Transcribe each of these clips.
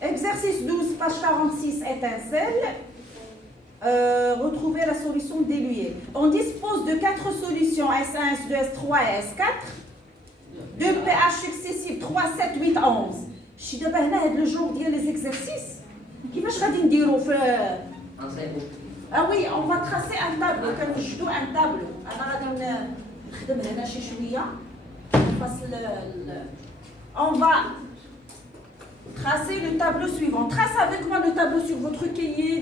Exercice 12, page 46, étincelle. Retrouver la solution diluée. On dispose de 4 solutions S1, S2, S3 et S4. De pH successifs 3, 7, 8, 11. Je دابا هنا هذا الجور ديال les exercices. كيفاش غادي نديرو في Ah oui, on va tracer un tableau. كنوجدوا un tableau. انا غادي نخدم هنا شي شويه. On va tracer le tableau suivant. Trace avec moi le tableau sur votre cahier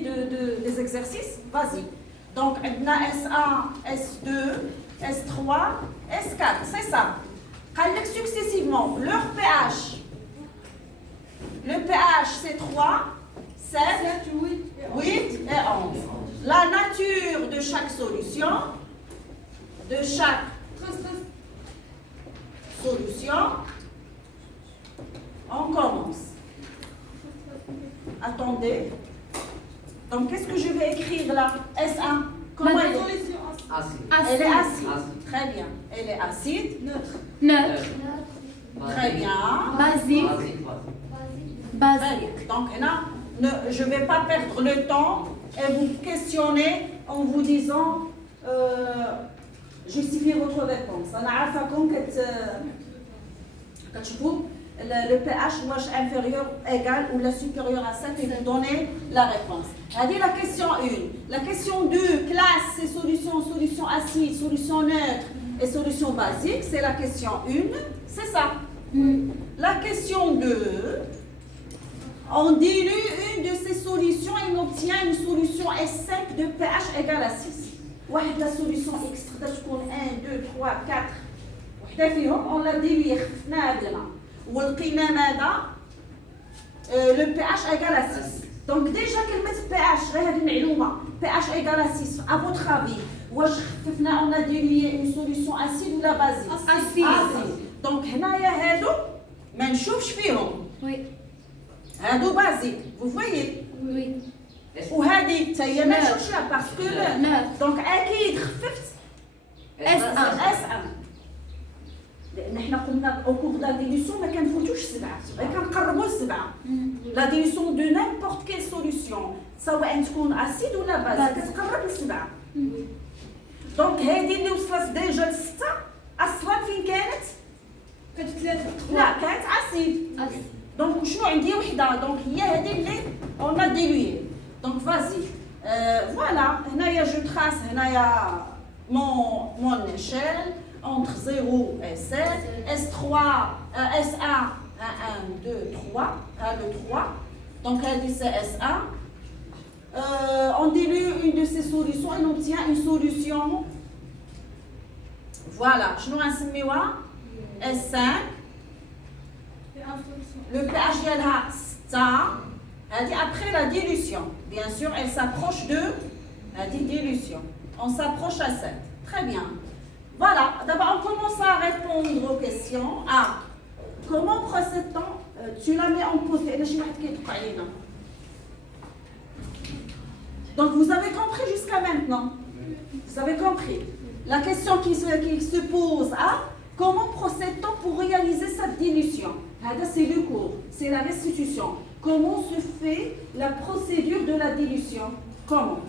des exercices. Vas-y. Donc, on a S1, S2, S3, S4. C'est ça. Avec successivement leur pH. Le pH, c'est 3, 7, 8 et 11. La nature de chaque solution, de chaque solution, on commence. Attendez. Donc, qu'est-ce que je vais écrire là? S1. Comment elle est? Elle est acide. Très bien. Elle est acide. Neutre. Très bien. Basique. Très bien. Donc, là, je ne vais pas perdre le temps et vous questionner en vous disant justifiez votre réponse. أنا عارفاكم كتشوفوا le pH واش inférieur, égal ou la supérieur à 7 et vous donnez la réponse. هذه la question 1. La question 2, classe ces solutions, solution acide, solution neutre et solution basique, c'est la question 1, c'est ça. La question 2, on dilue une de ces solutions et on obtient une solution S5 de pH égal à 6. واحد la solution X تقدر تكون 1, 2, 3, 4. وحده فيهم on l'a dilué خفناها بالماء. ولقينا ماذا؟ le pH égal à 6. Donc déjà كلمة pH غير هذه المعلومة pH égal à 6 à votre avis واش خففنا on a dilué une solution acide ou la basique؟ Acide. Donc هنايا هادو ما نشوفش فيهم. Oui. هادو basique. Vous voyez؟ Oui. وهذه حتى هي ما نشوفش لها باسكو دونك اكيد خففت S1. لان حنا قلنا او كور لا ديليسيون ما كنفوتوش 7 غير كنقربوا ل7 لا ديليسيون دو نيمبورت كيل سوليسيون سواء تكون اسيد ولا باز كتقرب ل7 دونك هذه اللي وصلت ديجا ل6 اصلا فين كانت؟ كانت 3 لا كانت اسيد دونك شنو عندي وحده دونك هي هذه اللي اون ا ديلوي دونك فازي فوالا هنايا جو تراس هنايا مون échelle entre 0 et 7, S3, S1, 1, 2, 3, le 3, donc elle dit c'est S1. On dilue une de ces solutions et on obtient une solution. Voilà, je nous renseigne S5. Le pH est 6, elle dit après la dilution. Bien sûr, elle s'approche de la dilution. On s'approche à 7. Très bien. Voilà, d'abord on commence à répondre aux questions. Ah, comment procède-t-on? Tu la mets en pause. Donc vous avez compris jusqu'à maintenant? Vous avez compris? La question qui se pose à comment procède-t-on pour réaliser cette dilution? C'est le cours, c'est la restitution. Comment se fait la procédure de la dilution? Comment?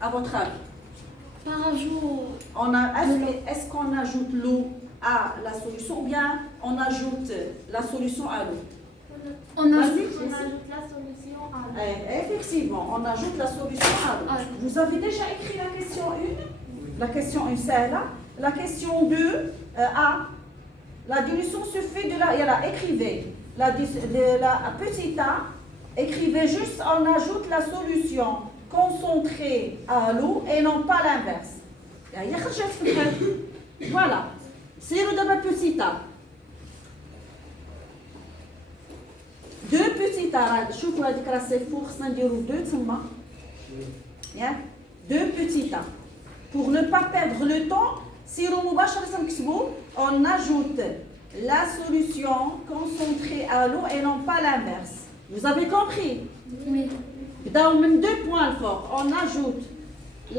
À votre avis? Par ajout. Est-ce qu'on ajoute l'eau à la solution ou bien on ajoute la solution à l'eau? On ajoute la solution à l'eau. Effectivement, on ajoute la solution à l'eau. Vous avez déjà écrit la question 1? La question 1, c'est là. La question 2, A. La dilution se fait de la... écrivez. La petite A, écrivez juste, on ajoute la solution concentrée à l'eau et non pas l'inverse. Voilà. C'est le d'abord petit A. Deux petits A. شوفوا هذيك راه سي فور خصنا نديرو دو تما. Deux petits A. Pour ne pas perdre le temps, سيروا مباشرة نكتبوا on ajoute la solution concentrée à l'eau et non pas l'inverse. Vous avez compris? Oui. Dans deux points forts, on ajoute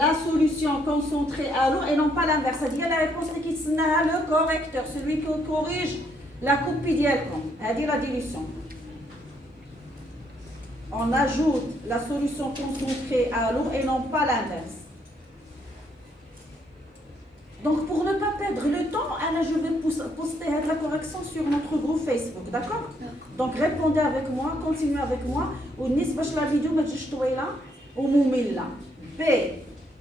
la solution concentrée à l'eau et non pas l'inverse. C'est-à-dire la réponse qui est le correcteur, celui qui corrige la copie d'Yelcom. C'est-à-dire la dilution. on ajoute la solution concentrée à l'eau et non pas l'inverse. Donc, pour ne pas perdre le temps, Anna, je vais poster la correction sur notre groupe Facebook, d'accord? Donc, répondez avec moi, continuez avec moi. وبالنسبة la vidéo ما تجيش طويلة ومملة. B.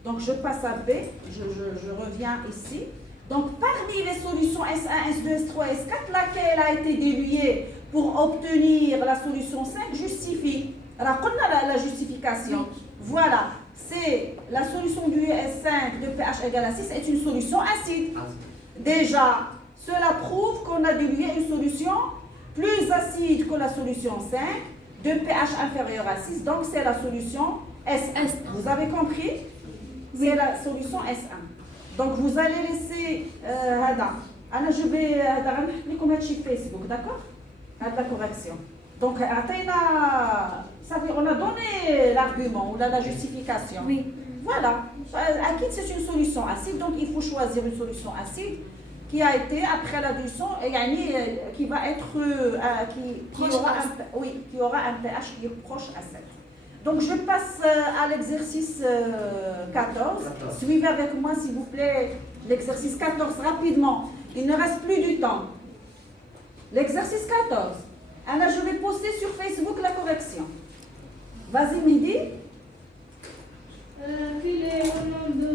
Donc, je passe à B. Je reviens ici. Donc, parmi les solutions S1, S2, S3, S4, laquelle a été déviée pour obtenir la solution 5 justifie. Alors, on a la justification. Voilà. C'est la solution du S5 de pH égale à 6 est une solution acide. Déjà, cela prouve qu'on a dévié une solution plus acide que la solution 5 de pH inférieur à 6. Donc, c'est la solution S1. Vous avez compris? C'est la solution S1. Donc, vous allez laisser je vais vous sur Facebook, d'accord? La correction. Donc, on a donné l'argument ou la justification. Oui. Voilà. Acide, c'est une solution acide, donc il faut choisir une solution acide qui a été, après l'addition, qui va être, qui aura un pH qui est proche à 7. Donc, je passe à l'exercice 14. Suivez avec moi, s'il vous plaît, l'exercice 14 rapidement. Il ne reste plus du temps. L'exercice 14. Anna, je vais poster sur Facebook la correction. Vas-y, Mehdi. Quel est le nom de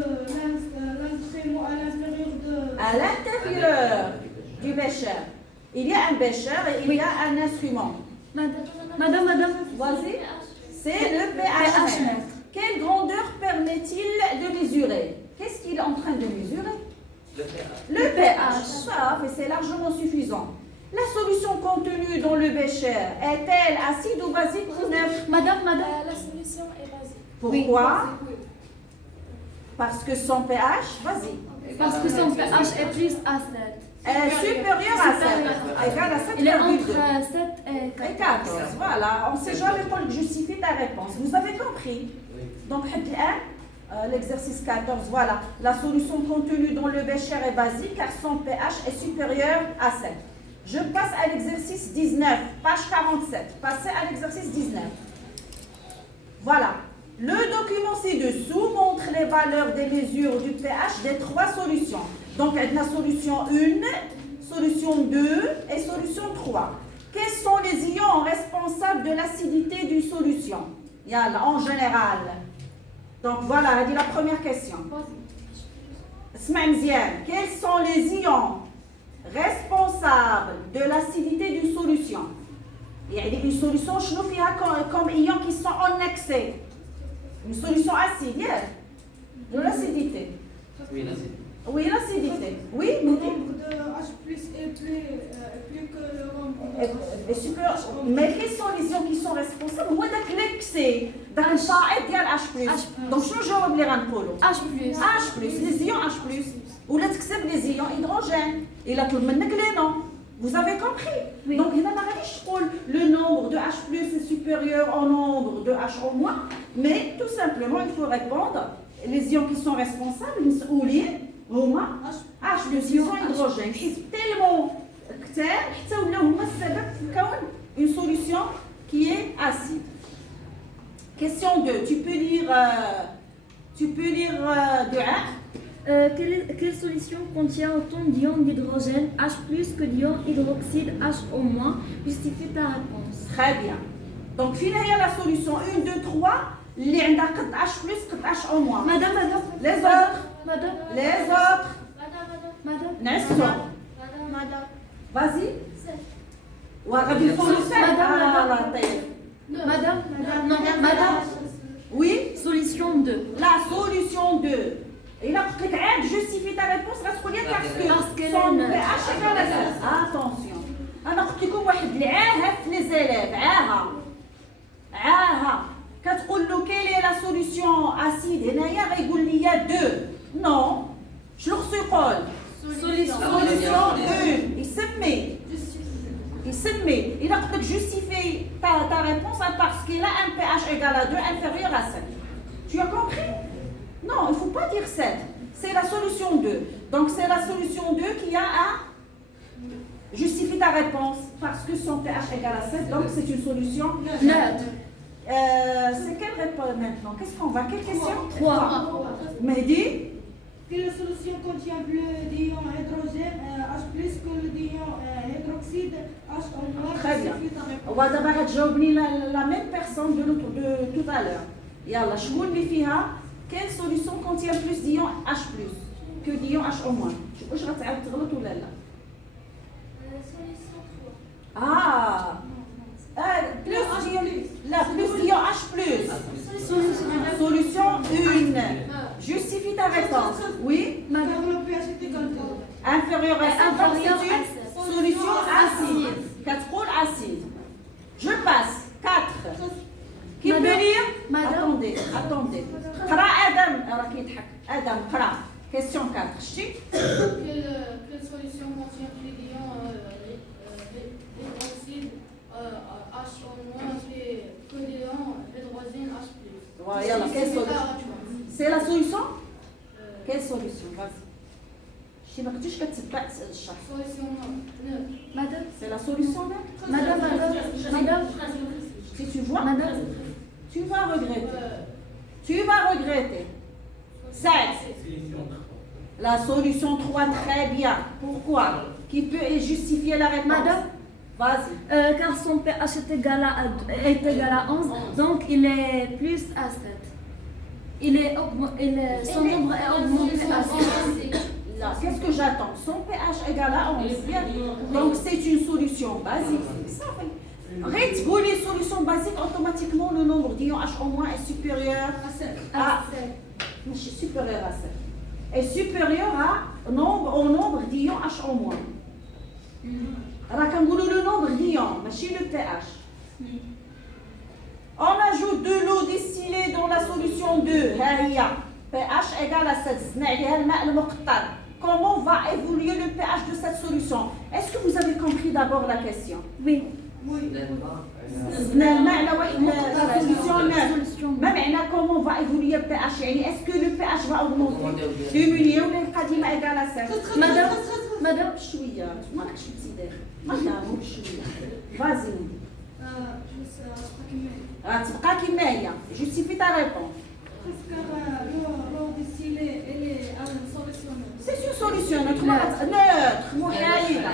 l'instrument à l'intérieur de... À l'intérieur du bécher, il y a un bécher et il y a un instrument. Madame. Vas-y. C'est le pH mètre. Quelle grandeur permet-il de mesurer? Qu'est-ce qu'il est en train de mesurer? Le pH. Ça, c'est largement suffisant. La solution contenue dans le bécher est-elle acide ou basique ou neutre? Madame. La solution est basique. Pourquoi? Parce que son pH, vas-y. Parce que son pH est plus à 7. Est supérieur à 7. Égal à 7,2. Il est entre 7 et 14. Voilà, on ne sait jamais pour justifier ta réponse. Vous avez compris? Donc, l'exercice 14, voilà. La solution contenue dans le bécher est basique car son pH est supérieur à 7. Je passe à l'exercice 19, page 47. Passez à l'exercice 19. Voilà. Le document ci-dessous montre les valeurs des mesures du pH des trois solutions. Donc, la solution 1, solution 2 et solution 3. Quels sont les ions responsables de l'acidité d'une solution? En général. Donc, voilà, la première question. Quels sont les ions responsables de l'acidité d'une solution? Il y a une solution comme ions qui sont en excès. Une solution acide, de l'acidité. Oui, l'acidité. Oui, Le nombre de H plus est plus que le nombre de... Mais quels sont les ions qui sont responsables? Moi, l'excès d'un الفائض ديال H+. Donc, شنو جاوب اللي غنقولوا؟ H+. Les ions H+. ولا تكسب les ions hydrogène. إلا طلب منك les noms. Vous avez compris? Oui. Donc, هنا ما غاديش تقول le nombre de H+ est supérieur au nombre de H au moins, mais tout simplement, il faut répondre les ions qui sont responsables, مسؤولين هما H+, ions hydrogène. C'est tellement كتار حتى ولاو هما السبب في كون une solution qui est acide. Question 2. Tu peux lire Dua. Quelle solution contient autant d'ions d'hydrogène H plus que d'ions hydroxyde H au moins? Justifie ta réponse. Très bien. Donc, finalement, la solution 1, 2, 3, اللي عندها قد H plus, قد H au moins. Madame. Les autres. Les autres. Madame. نعسوا. Vas-y. وغادي نقولوا Madame. Oui. Solution 2. La solution 2. Et là, قلت لك عاد justifie ta réponse غتقول لي parce que son pH égale à 7. Attention. أنا قلت لكم واحد العاهة في لي زيليف عاهة كتقول له quelle est la solution acide هنايا غيقول لي 2. Non. شنو خصو يقول؟ Solution 1. يسمي. إلا قلت لك justifie ta réponse parce qu'il a un pH égal à 2 inférieur à 7. Tu as compris? Non, il ne faut pas dire 7. C'est la solution 2. Donc, c'est la solution 2 qui a à justifier ta réponse parce que son pH égale à 7. Donc, c'est une solution neutre. c'est quelle réponse maintenant? Qu'est-ce qu'on va? Quelle question? 3. Mehdi? Quelle solution contient le dion hydrogène H+ que le dion hydroxyde H en moins? Très bien. On va d'abord تجاوبني la même personne de tout à l'heure. يلا شكون اللي فيها quelle solution contient plus d'ion H+ que d'ion H au moins? واش غتعاود تغلط ولا لا؟ plus d'ion H+. Solution 1. Justifie ta réponse. Oui? Car le pH est égal à Inférieur à 7. Inférieur C'est à une 7. solution acide. 4 acide. Je passe. 4. Qui peut Madame. lire? Madame. Attendez. قرا آدم راه كيضحك. آدم قرا. Question 4. شتي؟ Quelle solution contient plus d'ion hydroxyde H en moins que d'ion hydrogène H+. Voilà, quelle solution? C'est la solution? Quelle solution? Vas-y. شتي ما كنتيش كتبع الشرح. Solution neutre. Madame. C'est la solution là? Madame. Si tu vois, Madame. tu vas regretter. Tu vas regretter. 7. La solution 3, très bien. Pourquoi? Qui peut justifier la réponse? Madame. Vas-y. Car son pH est égal à 11, donc il est plus à 7. Son nombre est augmenté à 7. Là, qu'est-ce que j'attends? Son pH égale à 11. Bien. Donc c'est une solution basique. Ça fait. Rite, vous les solutions basiques, automatiquement le nombre d'ion H au moins est supérieur à 7. Je suis supérieur à 7. Est supérieur au nombre d'ion H au moins. Alors, quand vous le nombre d'ion, le pH. On ajoute de l'eau distillée dans la solution 2. pH égale à 7. Comment va évoluer le pH de cette solution? Est-ce que vous avez compris d'abord la question? Oui. La solution 9. Même comment va évoluer le pH? Est-ce que le pH va augmenter? Diminuer ou القديمة égale à 7? Madame. بشوية ما كنتش بتزيد مدام بشوية. Vas-y. غتبقى كيما هي. Justifie ta réponse. Car l'eau distillée elle est une solution neutre. C'est une solution neutre. محايدة.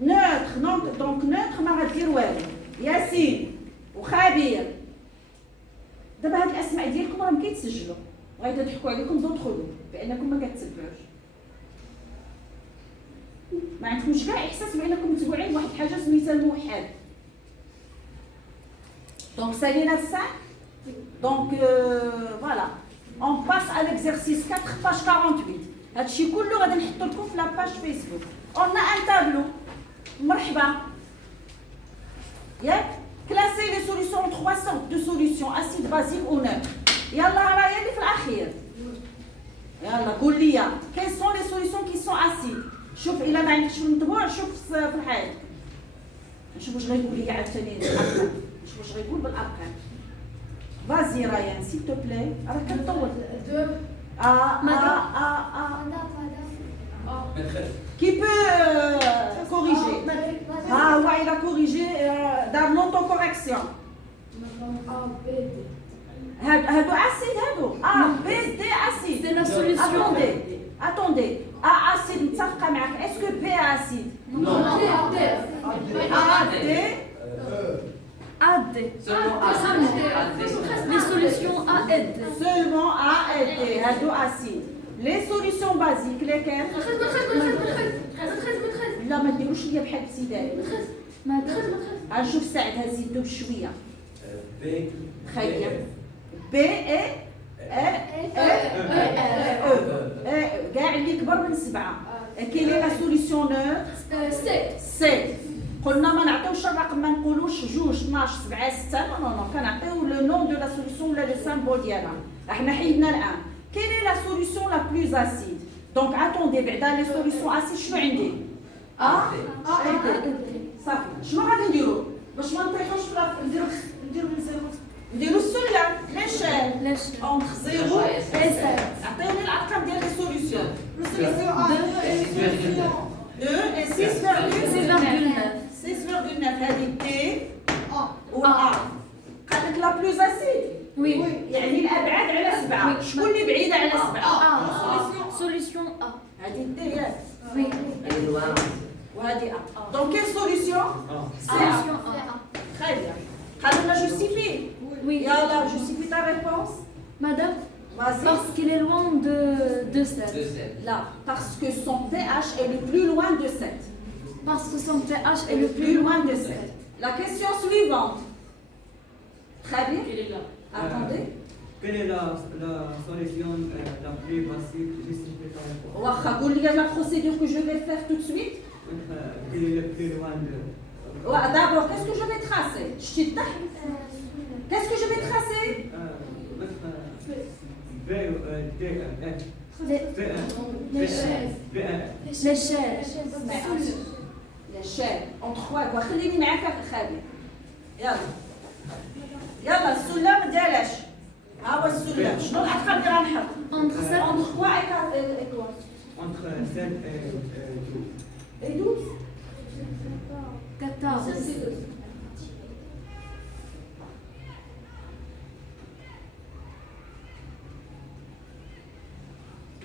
neutre. Donc neutre ما غدير والو. ياسين وخبير. دابا هاد الاسماء ديالكم راهم كيتسجلوا. بغيت نضحكوا عليكم دوطخلو بانكم ما كتتبعوش. ما عندكمش كاع احساس بانكم متبوعين واحد الحاجه سميتها الموحد. Donc سالينا الساعه. Donc voilà. On passe à l'exercice 4 page 48. هادشي كله غادي نحطو لكم في لاباج فيسبوك. On a un tableau. مرحبا. ياك classer les solutions en 3 sortes de solutions acide, basique ou neutre. يلا راهي اللي في الاخير. يلا قول لي quelles sont les solutions qui sont acides. شوف الا ما عندكش في المطبوع شوف في الحيط. نشوف واش غيقول لي عاوتاني بالارقام. نشوف واش غيقول بالارقام. Vas-y Ryan, s'il te plaît. راك كطول. 2. Qui peut corriger? Il a corrigé dans l'autocorrection. هادو acide هادو. B, D acide. C'est la solution. Attendez. A acide متفقة معك. Est-ce que B acide? Non. A, D. AD. Les solutions A et D. Seulement A et D. هادو acide. Les solutions basiques lesquelles؟ لا ما ديروش ليا بحال ابتدائي. غنشوف سعد زيدو بشويه. Très bien. B et كاع اللي كبر من 7. كاين لا سوليسيون نوتر سي. قلنا ما نعطيوش الرقم ما نقولوش 2 12 7 6 نو كنعطيو لو نون دو لا سوليسيون ولا لو سامبول ديالها. احنا حيدنا الان. Quelle est la solution la plus acide? Donc attendez, بعدا les solutions acides شنو عندي؟ A et D. صافي. شنو غادي نديرو؟ باش ما نطيحوش نديرو السلم ليش entre 0 et 7. عطيوني الارقام ديال لي سوليسيون. 2 et 6,9. 6,9 هذه D و A. Oui. Yalla, justifie ta réponse. Madame, Vas-y. parce qu'il est loin de 7. Là, parce que son pH est le plus loin de 7. Parce que son pH est Le plus loin de 7. La question suivante. Très bien. Attendez. Quelle est la solution la plus facile justifie ta réponse? Wacha, قول لي la procédure que je vais faire tout de suite. Quel est le plus loin de... Ouais, d'abord, qu'est-ce que je vais tracer? Qu'est-ce que je vais tracer? l'échelle. Entre quoi? خليني معاك خالد. يلا. يلا السلم ديالاش. ها هو السلم. شنو الارقام اللي غنحط؟ Entre 7 Entre quoi et quoi? Entre 7 et 12. Et 12? 14.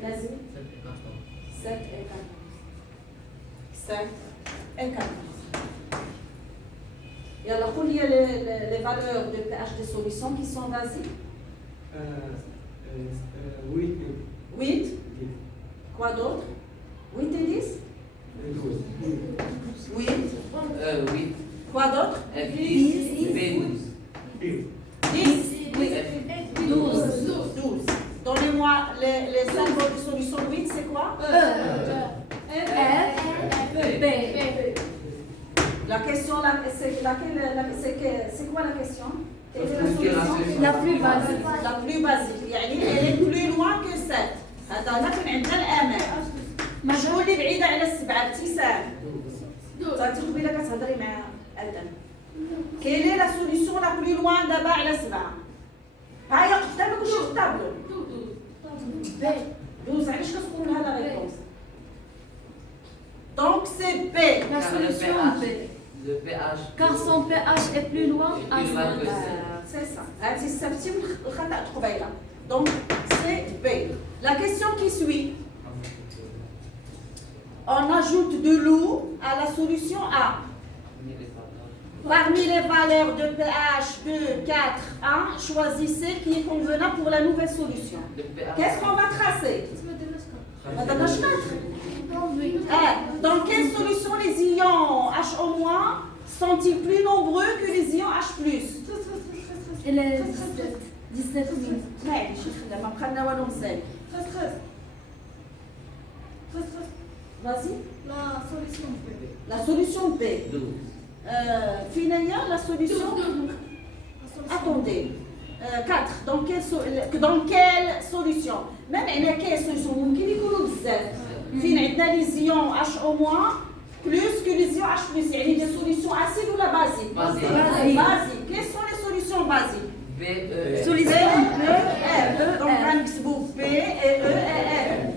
Vas-y. 7 et 14. 7 et 14. Et alors, il y a les valeurs de pH des solutions qui sont basiques. 8 8. Quoi d'autre? 8 et 10? 12. 8. Oui. Quoi d'autre? 10. 10. 10. 12. 12. Donnez-moi les symboles de solution 8, c'est quoi? F, B. La question, c'est quoi la question? Quelle est la solution? La plus basique. La plus basique. يعني elle est plus loin que 7. هذا هنا كان عندنا الأمان. شكون اللي بعيدة على السبعة؟ ابتسام. صافي قبيلة كتهضري مع آدم. Quelle est la solution la plus loin دابا على 7؟ ها هي قدامك وشوف الطابلو. 12. علاش كتقول لها لا ريبونس؟ Donc c'est B. La solution B. Le pH. Car son pH est plus loin à Plus loin que 5. C'est ça. هاتي استفتي الخطأ قبيلة. Donc c'est B. La question qui suit. On ajoute de l'eau à la solution A. Parmi les valeurs de pH 2, 4, 1, choisissez qui est convenable pour la nouvelle solution. Qu'est-ce qu'on va tracer? Madame Ashkat. Dans quelle solution les ions HO- sont-ils plus nombreux que les ions H+? Et les 17 minutes. ما بقالنا والو مزال. 13. Vas-y. La solution B. La solution B. 12. Finalement, la solution. Attendez. 4. Dans quelle solution? Même هنا كاين solution ممكن يكونوا بزاف. فين عندنا les ions HO- plus que les ions H+. يعني des solutions acides ou la basique? Basique. Quelles sont les solutions basiques? B, Solution B, F. Donc غنكتبوا B et E et F.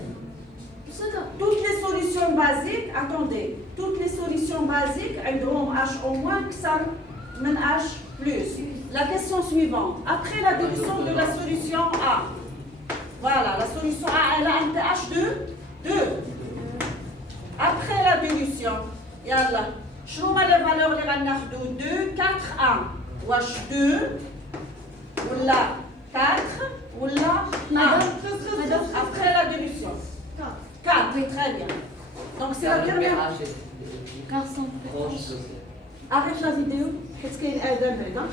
Toutes les solutions basiques, attendez, toutes les solutions basiques, عندهم HO- أكثر من H+. La question suivante. Après la dilution de la solution A. Voilà, la solution A, elle a un pH de 2. Après la dilution, يلا شنو هما les valeurs اللي غناخدو 2 4 1 واش 2 ولا 4 ولا 1 après la dilution 4, oui, très bien. Donc c'est la le dernière. pH est Car son proche pH. de 7. Arrête la vidéo, حيت كاين آدم هنا.